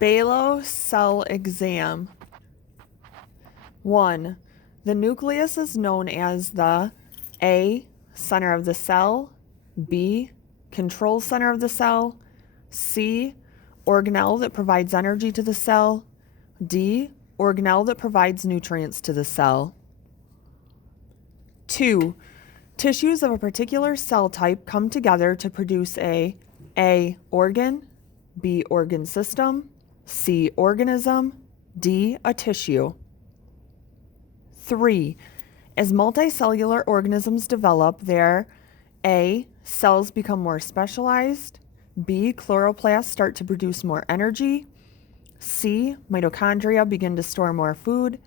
Bahlau cell exam. 1. The nucleus is known as the A. Center of the cell, B. Control center of the cell, C. Organelle that provides energy to the cell, D. Organelle that provides nutrients to the cell. 2. Tissues of a particular cell type come together to produce a organ, B. organ system, C. organism, D. a tissue. 3. As multicellular organisms develop, their A. cells become more specialized, B. chloroplasts start to produce more energy, C. mitochondria begin to store more food,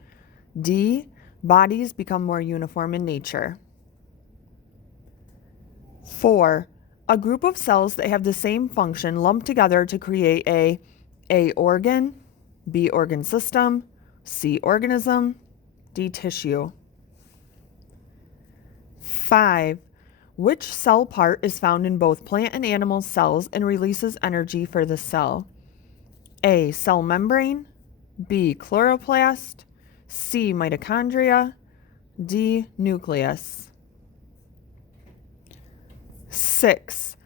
D. bodies become more uniform in nature. 4. A group of cells that have the same function lump together to create a organ, B. organ system, C. organism, D. tissue. 5. Which cell part is found in both plant and animal cells and releases energy for the cell? A. Cell membrane, B. chloroplast, C. mitochondria, D. nucleus. 6.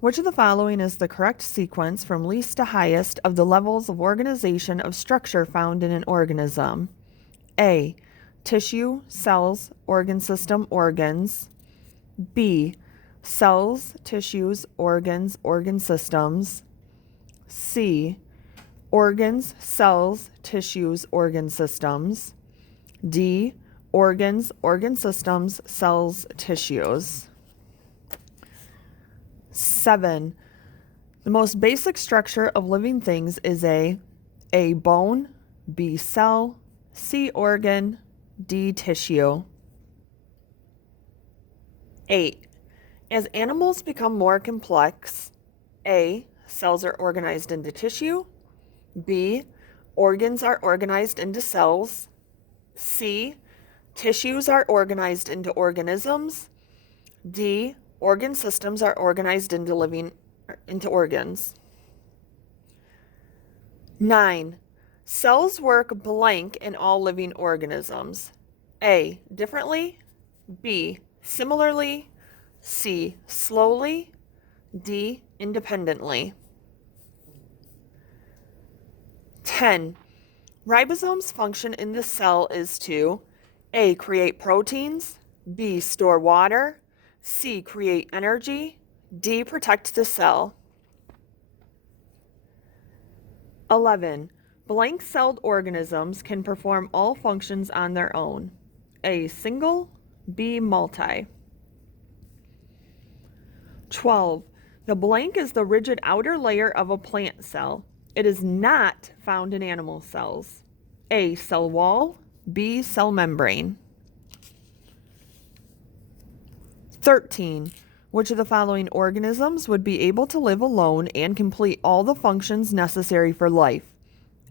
Which of the following is the correct sequence from least to highest of the levels of organization of structure found in an organism? A. Tissue, cells, organ system, organs. B. Cells, tissues, organs, organ systems. C. Organs, cells, tissues, organ systems. D. Organs, organ systems, cells, tissues. 7. The most basic structure of living things is a bone, B. cell, C. organ, D. tissue. 8. As animals become more complex, A. cells are organized into tissue, B. organs are organized into cells, C. tissues are organized into organisms, D. organ systems are organized into organs. 9. Cells work blank in all living organisms. A. Differently, B. Similarly, C. Slowly, D. Independently. 10. Ribosomes' function in the cell is to A. Create proteins, B. Store water, C. Create energy, D. Protect the cell. 11. Blank-celled organisms can perform all functions on their own. A. Single, B. Multi. 12. The blank is the rigid outer layer of a plant cell. It is not found in animal cells. A. Cell wall, B. Cell membrane. 13. Which of the following organisms would be able to live alone and complete all the functions necessary for life?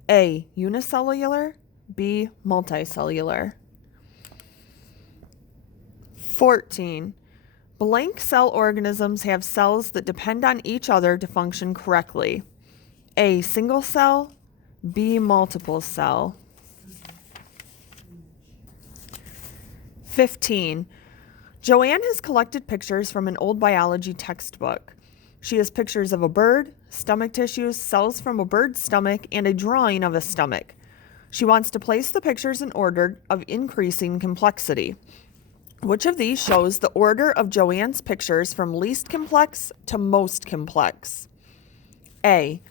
A. Unicellular, B. Multicellular. 14. Blank cell organisms have cells that depend on each other to function correctly. A. Single cell, B. Multiple cell. 15. Joanne has collected pictures from an old biology textbook. She has pictures of a bird, stomach tissues, cells from a bird's stomach, and a drawing of a stomach. She wants to place the pictures in order of increasing complexity. Which of these shows the order of Joanne's pictures from least complex to most complex? A.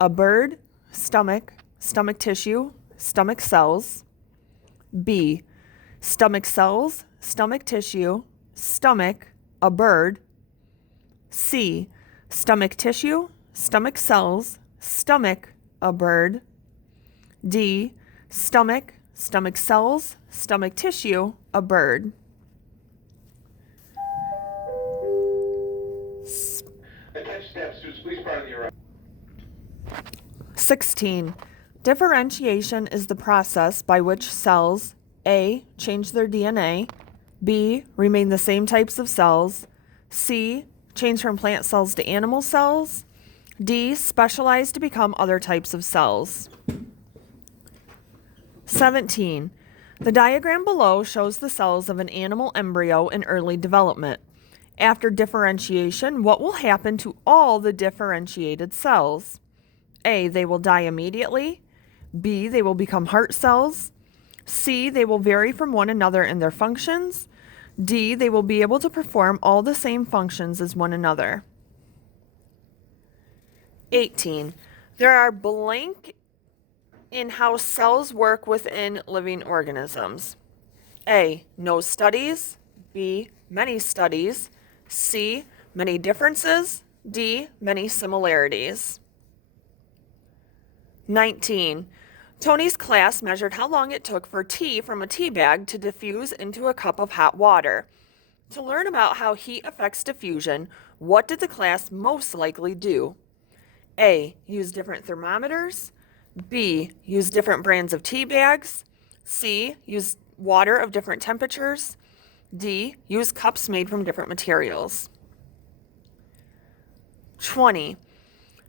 A bird, stomach, stomach tissue, stomach cells. B. Stomach cells, stomach tissue, stomach, a bird. C. Stomach tissue, stomach cells, stomach, a bird. D. Stomach, stomach cells, stomach tissue, a bird. Attention staff students, please part of your 16. Differentiation is the process by which cells A. change their DNA, B. remain the same types of cells, C. change from plant cells to animal cells, D. Specialize to become other types of cells. 17. The diagram below shows the cells of an animal embryo in early development. After differentiation, what will happen to all the differentiated cells? A. They will die immediately. B. They will become heart cells. C. They will vary from one another in their functions. D. They will be able to perform all the same functions as one another. 18. There are blank in how cells work within living organisms. A. No studies. B. Many studies. C. Many differences. D. Many similarities. 19. Tony's class measured how long it took for tea from a tea bag to diffuse into a cup of hot water. To learn about how heat affects diffusion, what did the class most likely do? A. Use different thermometers. B. Use different brands of tea bags. C. Use water of different temperatures. D. Use cups made from different materials. 20.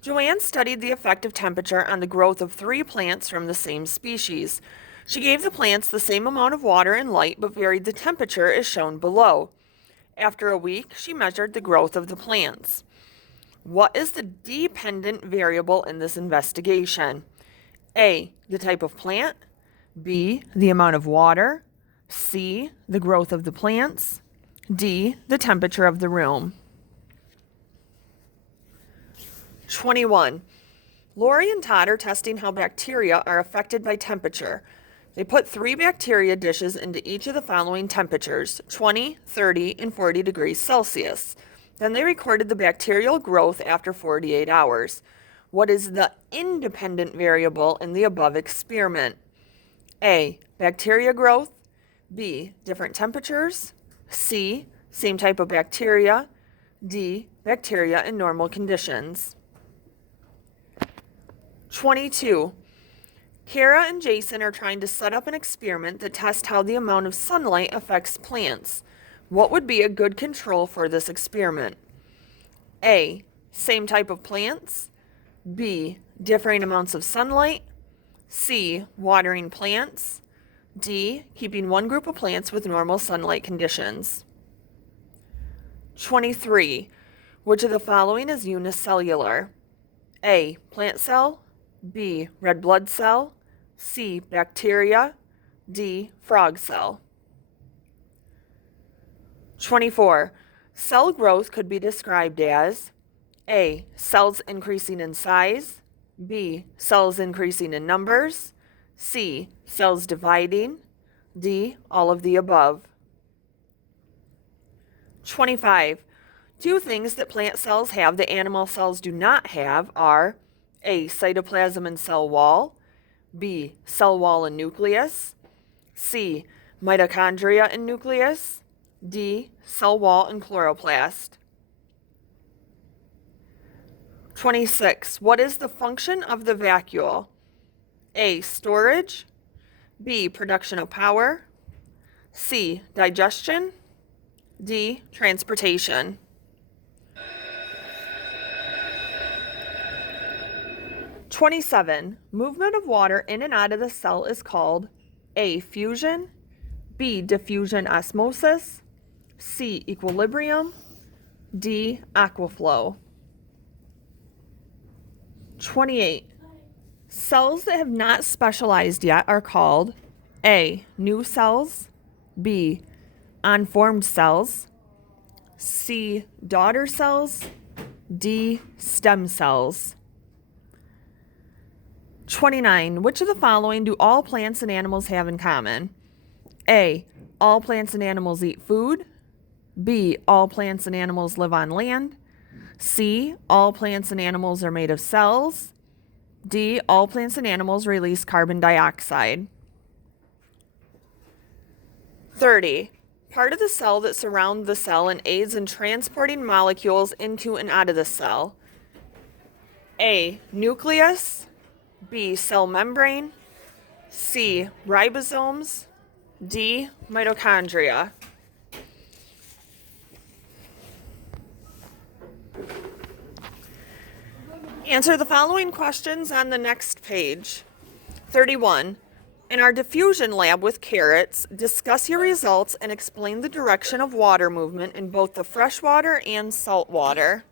Joanne studied the effect of temperature on the growth of 3 plants from the same species. She gave the plants the same amount of water and light but varied the temperature as shown below. After a week, she measured the growth of the plants. What is the dependent variable in this investigation? A. The type of plant. B. The amount of water. C. The growth of the plants. D. The temperature of the room. 21. Lori and Todd are testing how bacteria are affected by temperature. They put 3 bacteria dishes into each of the following temperatures, 20, 30, and 40 degrees Celsius. Then they recorded the bacterial growth after 48 hours. What is the independent variable in the above experiment? A. Bacteria growth. B. Different temperatures. C. Same type of bacteria. D. Bacteria in normal conditions. 22. Kara and Jason are trying to set up an experiment that tests how the amount of sunlight affects plants. What would be a good control for this experiment? A. Same type of plants. B. Differing amounts of sunlight. C. Watering plants. D. Keeping one group of plants with normal sunlight conditions. 23. Which of the following is unicellular? A. Plant cell. B. Red blood cell. C. Bacteria. D. Frog cell. 24. Cell growth could be described as A. Cells increasing in size. B. Cells increasing in numbers. C. Cells dividing. D. All of the above. 25. 2 things that plant cells have that animal cells do not have are A. Cytoplasm and cell wall. B. Cell wall and nucleus. C. Mitochondria and nucleus. D. Cell wall and chloroplast. 26. What is the function of the vacuole? A. Storage. B. Production of power. C. Digestion. D. Transportation. 27. Movement of water in and out of the cell is called A. Fusion. B. Diffusion osmosis. C. Equilibrium. D. Aquaflow. 28. Cells that have not specialized yet are called A. New cells. B. Unformed cells. C. Daughter cells. D. Stem cells. 29. Which of the following do all plants and animals have in common? A. All plants and animals eat food. B. All plants and animals live on land. C. All plants and animals are made of cells. D. All plants and animals release carbon dioxide. 30. Part of the cell that surrounds the cell and aids in transporting molecules into and out of the cell. A. Nucleus. B. Cell membrane. C. Ribosomes. D. Mitochondria. Answer the following questions on the next page. 31. In our diffusion lab with carrots, discuss your results and explain the direction of water movement in both the freshwater and saltwater.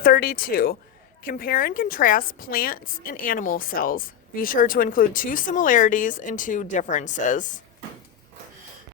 32. Compare and contrast plants and animal cells. Be sure to include 2 similarities and 2 differences.